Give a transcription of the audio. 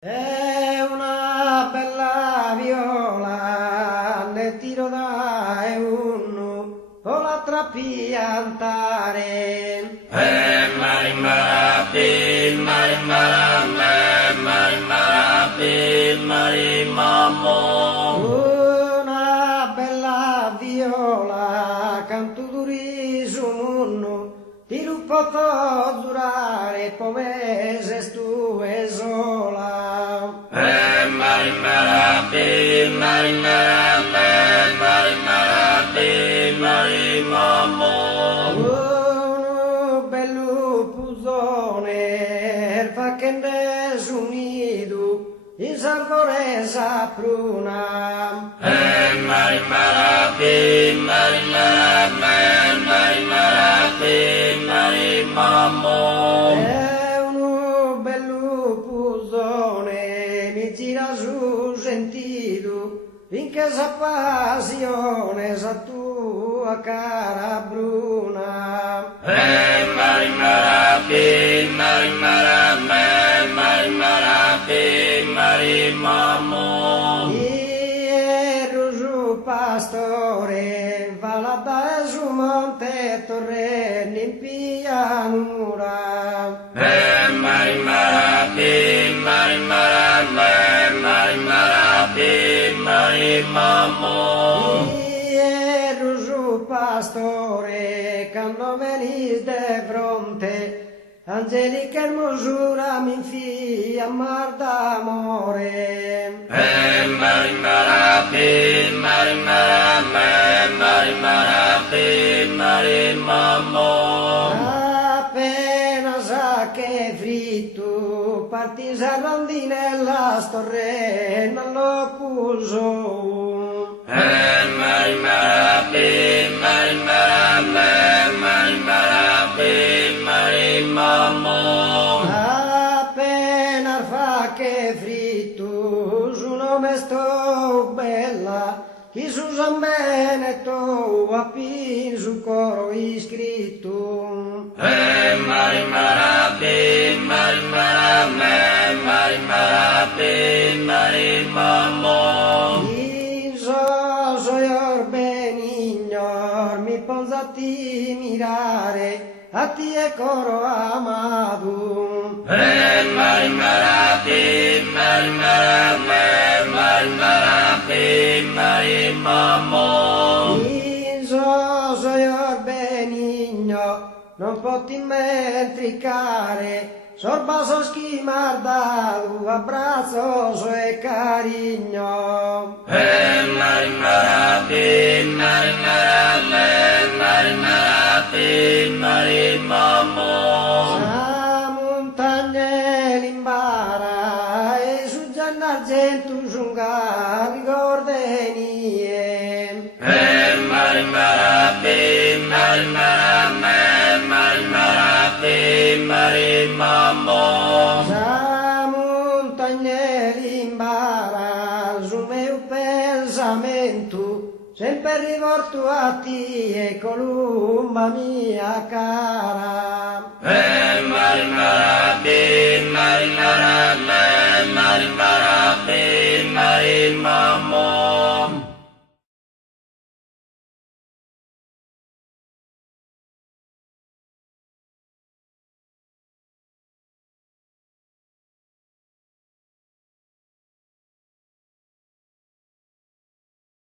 È una bella viola, ne tiro dai uno, o la trapiantare. Una bella viola, canto duri su munno, ti potrò durare, pomese stu e sola. Uno bello pusone, fa che ne unido, in salvoresa pruna. È uno bello pusone, mi gira su sentito, finché sa passione, sa tua cara bruna. Ero su pastore, va la da su monte torreni in pianura. Ero su pastore, quando venis de fronte, angelica hermosura mi infiammar d'amore. Appena sa che fritto, partis a rondinella storre, non lo cuso. Appena fa che fritto, su nome sto bella, chi su San Benetto a pin su coro iscritto. In so soior benignor, mi ponzati mirare, a ti e coro amado. In so soior benigno, non poti mentricare, sorbaso schimardado, abbraccio e carigno. Sa montagna l'imbara e su gianna argento giunga rigordenie. Sa montagna l'imbara su meu pensamento, sempre rivolto a ti e columba mia cara.